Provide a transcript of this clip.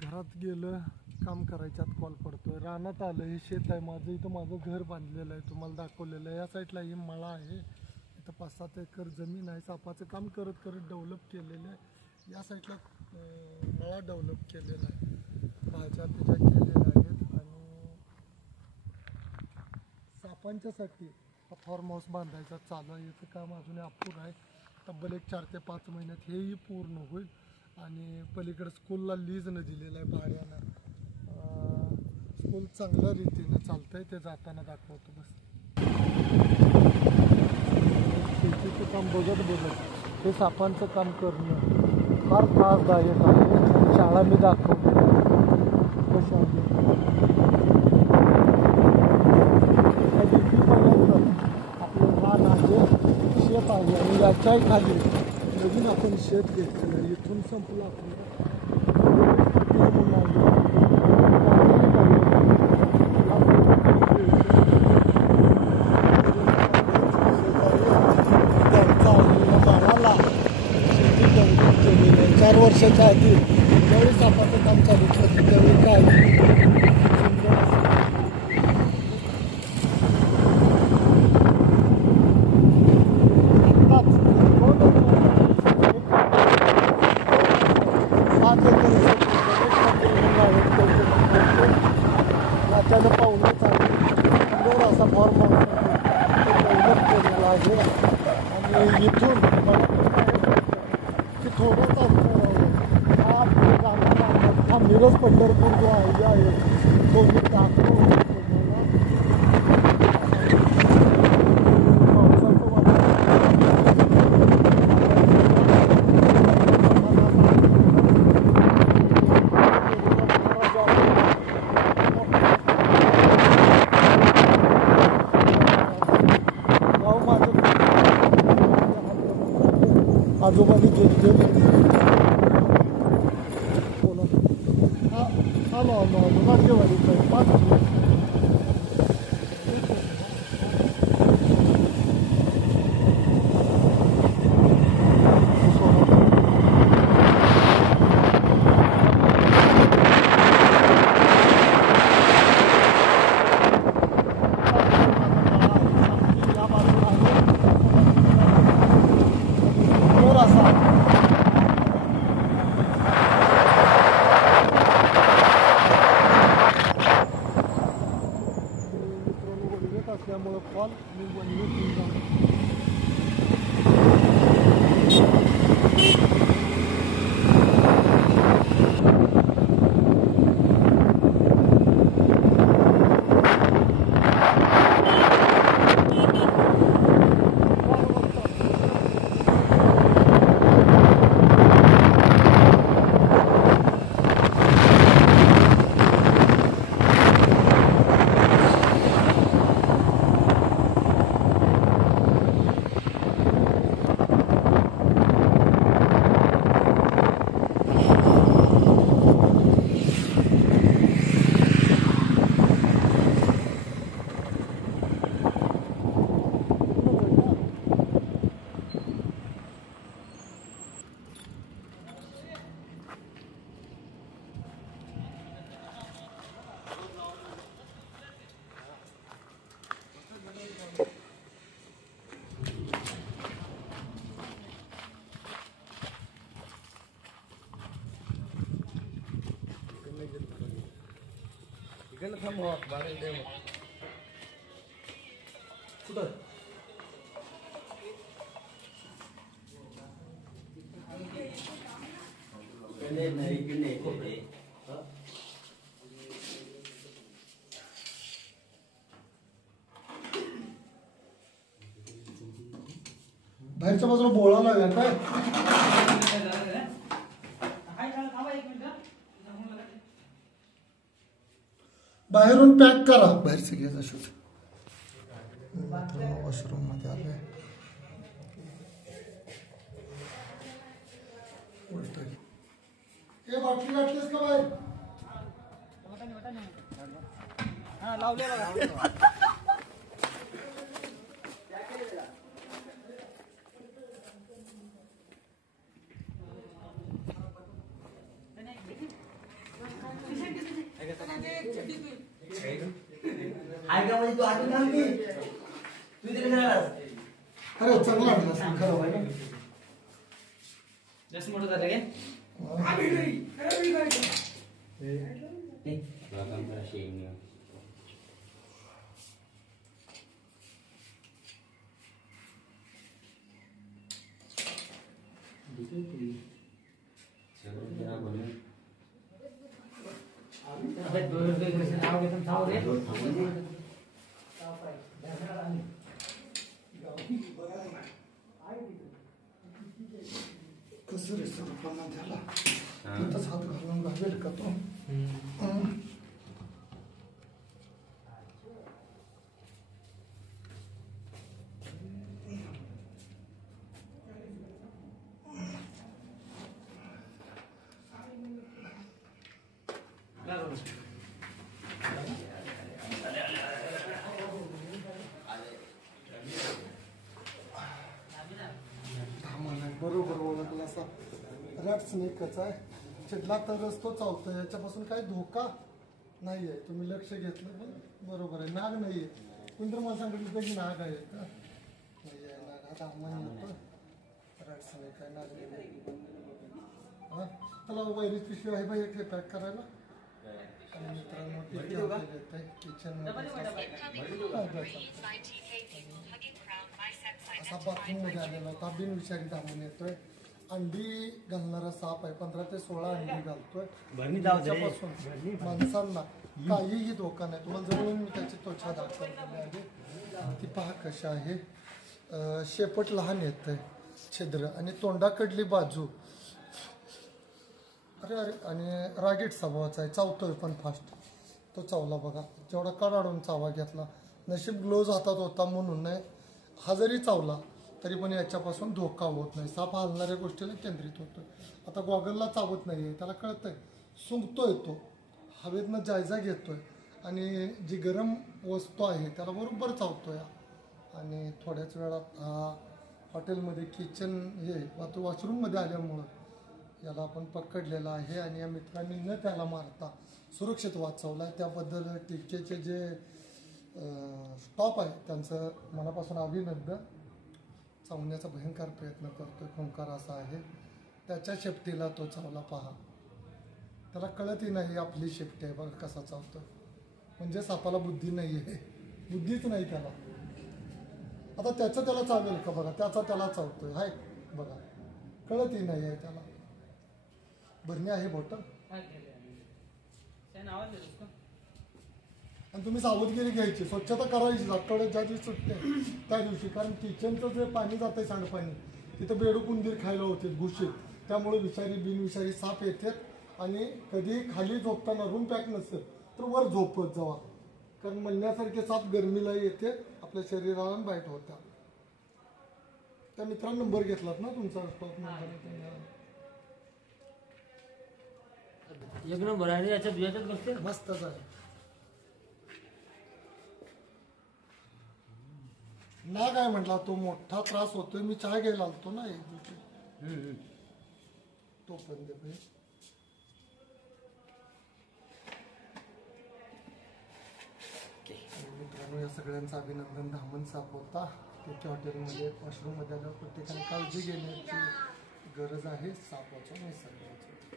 घरात गेलं काम करायच्यात कॉल पडतोय. रानात आलं, हे शेत आहे माझं, इथं माझं घर बांधलेलं आहे, तुम्हाला दाखवलेलं आहे. या साईडला ही मळा आहे, इथं 5-7 एकर जमीन आहे. सापाचं काम करत करत डेव्हलप केलेलं आहे. या साईडला मळा डेव्हलप केलेला आहे, भाज्या बिज्या केलेल्या आहेत. आणि सापांच्यासाठी फार्म हाऊस बांधायचा चालू आहे. याचं काम अजून अपुरं आहे. तब्बल एक 4 ते 5 महिन्यात हेही पूर्ण होईल. आणि पलीकडे स्कूलला लीजनं दिलेलं आहे भाड्यानं. स्कूल चांगल्या रीतीनं चालतंय, ते जाताना दाखवतो. बस शेतीचं काम बघत हे सापांचं काम करणं फार त्रासदायक आहे. शाळा मी दाखवतो कशा आहे. आपलं रान आहे, शेत आहे, आणि याच्याही खाली नवीन आपण शेत घेतलेलं. इथून संपलं आपलं शेती 4 वर्षाच्या आधी ज्यावेळी सापाचं काम चालू केलं त्यावेळी काय त्यानं पाहुणे चालू सुंदर असा फॉर्म डेव्हलप केलेला आहे. आणि इथून की थोडंच हा मिरज पंढरपूर जो आहे तो मी दाखवतो आजोबांनी घेतले. बोला आलो नाट्यवाडीचा 5 असल्यामुळं कॉल मी बनवून घेऊन जातो. इकडे थांब बाहेर दे कुठं बाहेरच्या बाजूला बोळा लावूया काय. बाहेरून पॅक करा. बाहेरचं घ्यायचा शूट. वॉशरूम मध्ये आलोय. हे बाटली घातलीस का बाहेर. त्यामध्ये तू आठवण थांबती तू तिकडे जाणारस. अरे चांगला आणलास खरं आहे ना. जास्त मोठं झालं काय कसं रे सर पण त्याला तिथंच हात घालून घालेल का तो. बरोबर ओळखला असा रॅट स्नेकच आहे. चिडला तरच तो चावतो. याच्यापासून काही धोका नाही आहे. तुम्ही लक्ष घेतलं पण बरोबर आहे. नाग नाही आहे. कोणतरी मला सांगितलं होतं की नाग आहे का नाही आहे. नाग आता आम्हाला येतो. रॅट स्नेक आहे. नाग नाही. हां त्याला वैरीच पिशवी आहे बाई एक पॅक करायला. आणि मित्रांनो असा बाथरूममध्ये आलेला होता. बिनविषारी धामून येतोय. अंडी घालणारा साप आहे. 15 ते 16 अंडी घालतोय. त्याच्यापासून माणसांना काहीही धोका नाही. तुम्हाला जवळून मी त्याची त्वचा दाखवलेली आहे. ती पहा कशी आहे. शेपट लहान येत आहे. छिद्र आणि तोंडाकडली बाजू अरे अरे आणि रागीट स्वभावाचा आहे. चावतोय पण फास्ट. तो चावला बघा. जेवढा कडाडून चावा घेतला. नशीब ग्लोव्ज हातात होता म्हणून नाही. हा जरी चावला तरी पण याच्यापासून धोका होत नाही. साप हलणाऱ्या गोष्टीला केंद्रित होतो. आता गॉगलला चावत नाही आहे. त्याला कळतंय. सुंकतोय तो. हवेतनं जायजा घेतोय आणि जी गरम वस्तू आहे त्याला बरोबर चावतोय. आणि थोड्याच वेळात हा हॉटेलमध्ये किचन हे वॉशरूममध्ये आल्यामुळं याला आपण पकडलेला आहे. आणि या मित्रांनी न त्याला मारता सुरक्षित वाचवला आहे. त्याबद्दल टिकेचे जे स्टॉप आहे त्यांचं मनापासून अभिनंदन. चावण्याचा भयंकर प्रयत्न करतोय. खुंकार असा आहे. त्याच्या शेपटीला तो चावला पहा. त्याला कळतही नाही आपली शेपटी आहे बघा कसा चावतोय. म्हणजे सापाला बुद्धी नाही आहे. बुद्धीच नाही त्याला. आता त्याचं त्याला चावेल का बघा. त्याचा त्याला चावतोय हाय बघा. कळतही नाही आहे त्याला. भरणी आहे बॉटल. आणि तुम्ही सावधगिरी घ्यायची. स्वच्छता करायची. आठवड्यात ज्या दिवशी सुटते त्या दिवशी. कारण किचनचं जे पाणी जातं आहे सांडपाणी तिथं बेडूक उंदीर खायला होते घुशीत. त्यामुळे विषारी बिनविषारी साप येतात. आणि कधी खाली झोपताना रूम पॅक नसेल तर वर झोपत जावा. कारण मलण्यासारखे साप गरमीला येते. आपल्या शरीराला बाईट होत्या. त्या मित्रांनो नंबर घेतलात ना तुमचा स्टॉक नंबर. एक नंबर आहे. याच्यात बसते मस्तच आहे. ना काय म्हटला तो मोठा त्रास होतोय. मी चहा घ्यायला आलतो ना तो पण दे भाई. मित्रांनो या सगळ्यांचं अभिनंदन. धामण साप होता. त्याच्या हॉटेलमध्ये वॉशरूममध्ये आल्यावर प्रत्येकाने काळजी घेण्याची गरज आहे. सापाच्या निसर्गाची.